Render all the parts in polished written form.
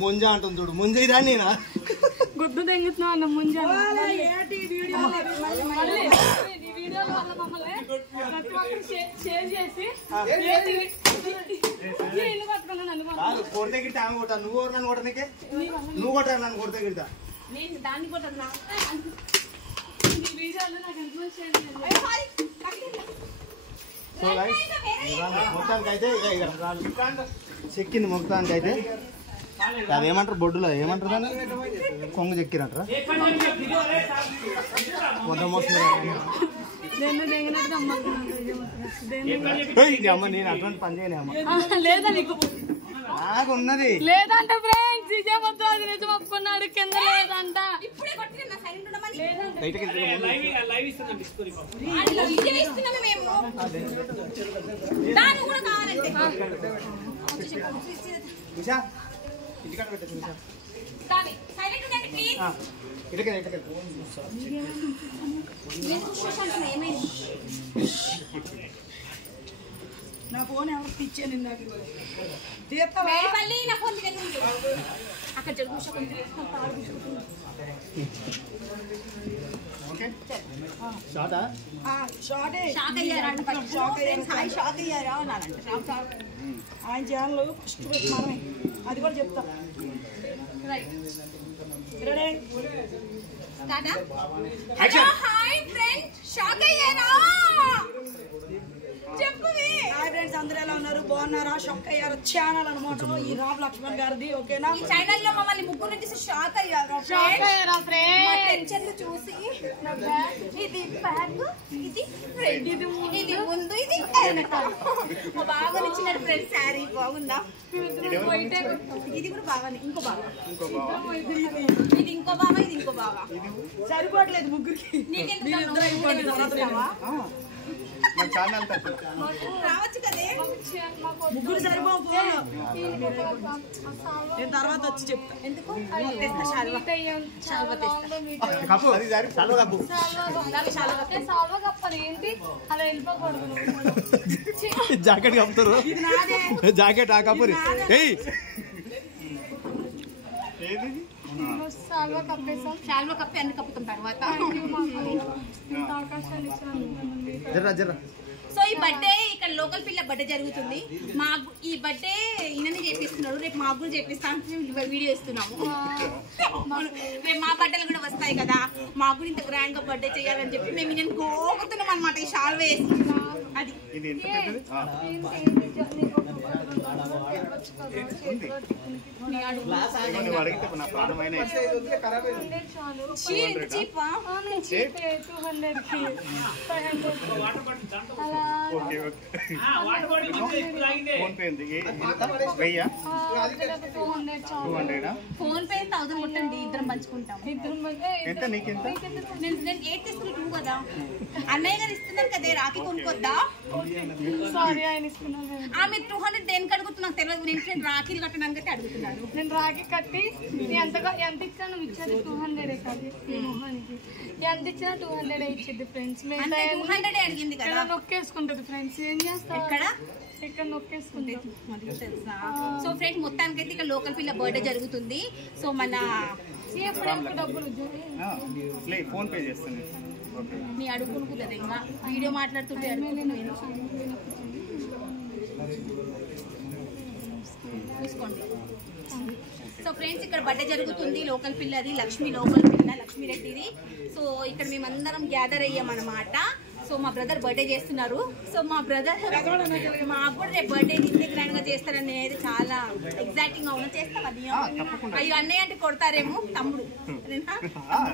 ముంజ అంటుంది చూడు, ముంజ ఇదా నేనా గుడ్డు తెంగుతున్నా అన్న ముంజ కొడితే గిడతా ఆమె కొట్టా, నువ్వు నన్ను కొట్టనికే, నువ్వు కొట్టా నన్ను కొడితే గిడతా. నేను దాన్ని కొట్టన్నా మొత్తానికి అయితే చెక్కింది. మొత్తానికి అయితే అదేమంటారు బొడ్డులో ఏమంటారు దాన్ని, కొంగు చెక్కిరంటారా? మొత్తం అమ్మ నేను అటువంటి పని చేయలే అమ్మ, లేదా నీకు నాకు ఉన్నది లేదంట ఫ్రెండ్స్, ఇదే మొత్తం అది నిజం ఒప్పుకున్నాడు, కింద లేదంట. నా ఫోన్ ఎవరికి ఇచ్చాను అక్కడ జరుగు ఆయన ఛానల్ ఫస్ట్ మనమే, అది కూడా చెప్తాం. హాయ్ ఫ్రెండ్స్, అందరూ ఎలా ఉన్నారు? బాగున్నారా? షాక్ అయ్యారు ఛానల్ అనమాట ఈ రామ్ లక్ష్మణ్ గారిది. ఓకేనా? ఈ ఛానల్ లో మమ్మల్ని ముగ్గురు నుంచి షాక్ అయ్యారు చూసి. ఇది బ్యాగ్, ఇది ఫ్రంట్, ఇది ముందు, ఇది మా బాగా నచ్చిన ఫ్రెండ్స్ శారీ బాగుందా? ఇది కూడా బాగా, ఇంకో బాగా, ఇది ఇంకో బాగా, ఇది ఇంకో బాగా. సరిపోవట్లేదు ముగ్గురికి. రావచ్చు కదే, ముగ్గురు సరిపోవు. నేను తర్వాత వచ్చి చెప్తా. ఎందుకు జాకెట్ కప్పుతారు, జాకెట్ ఆ కప్పురి. శాల్వా కప్పి అన్ని కప్పుతాం తర్వాత. సో ఈ బర్త్డే ఇక్కడ లోకల్ పిల్ల బర్త్డే జరుగుతుంది. మాకు ఈ బర్త్డే ఈయనని చేపిస్తున్నారు, రేపు మాకు కూడా చేపిస్తాను, వీడియో ఇస్తున్నాము. రేపు మా బర్త్డేలు కూడా వస్తాయి కదా, మాకు కూడా ఇంత గ్రాండ్ గా బర్త్డే చేయాలని చెప్పి మేము ఈయన కోరుతున్నాం అనమాట. ఈ షాల్వా వేసి అది ఫోన్ పే 1000 కొట్టండి, ఇద్దరం పంచుకుంటాం. నేను 8 తీసుకుని 2 ఇస్తాం కదా, అన్నయ్య గారు ఇస్తున్నారు కదా రాఖీ కొనుక్కొద్దా? సారీ ఆయన ఇస్తున్నాను. ఆమె 200 దేనికి అడుగుతున్నా నాకు తెలియదు. నేను రాఖీలు కట్టడానికి అడుగుతున్నాను. నేను రాఖీ కట్టి ఎంత ఇచ్చాను ఇచ్చాను 200 కాదు ఈ మొహానికి ఎంత ఇచ్చినా 200 ఇచ్చింది ఫ్రెండ్స్. 200 అడిగింది కదా. నొక్కేసుకుంటది ఫ్రెండ్స్. ఏం చేస్తా ఇక్కడ నొక్కేసుకుంటే తెలుసా? సో ఫ్రెండ్స్ మొత్తానికి అయితే ఇక్కడ లోకల్ పిల్ల బర్త్డే జరుగుతుంది. సో మన ఎప్పుడెప్పుడు డబ్బులు ఫోన్ పే చేస్తాను. నీ అడుగునుకుంటుంది ఇంకా వీడియో మాట్లాడుతుంటే చూసుకోండి. సో ఫ్రెండ్స్ ఇక్కడ బర్త్డే జరుగుతుంది. లోకల్ పిల్లది లక్ష్మి, లోకల్ పిల్ల లక్ష్మీరెడ్డిది. సో ఇక్కడ మేమందరం గ్యాదర్ అయ్యామన్నమాట. సో మా బ్రదర్ బర్త్డే చేస్తున్నారు. సో మా బ్రదర్ మాకు కూడా రేపు బర్త్డే ఇంత గ్రాండ్ గా చేస్తారనేది చాలా ఎగ్జైటింగ్ గా ఉన్నా. చేస్తావా? అయ్యో అన్నయ్య అంటే కొడతారేమో, తమ్ముడు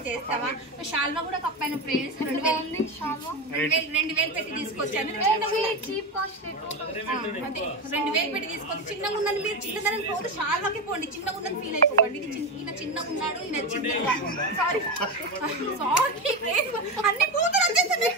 చేస్తావా? షాల్వా కూడా కప్పాను ఫ్రెండ్స్. 2000 పెట్టి తీసుకొచ్చాను. అదే 2000 పెట్టి తీసుకొచ్చి చిన్నగా ఉందని మీరు చిన్నదని పోదు షాల్వాకి పోండి. చిన్నగా ఉందని ఫీల్ అయిపోండి. ఇది ఈయన చిన్నగా ఉన్నాడు, ఈయన చిన్నగా. సారీ అన్ని పూతలు వచ్చేస్తుంది.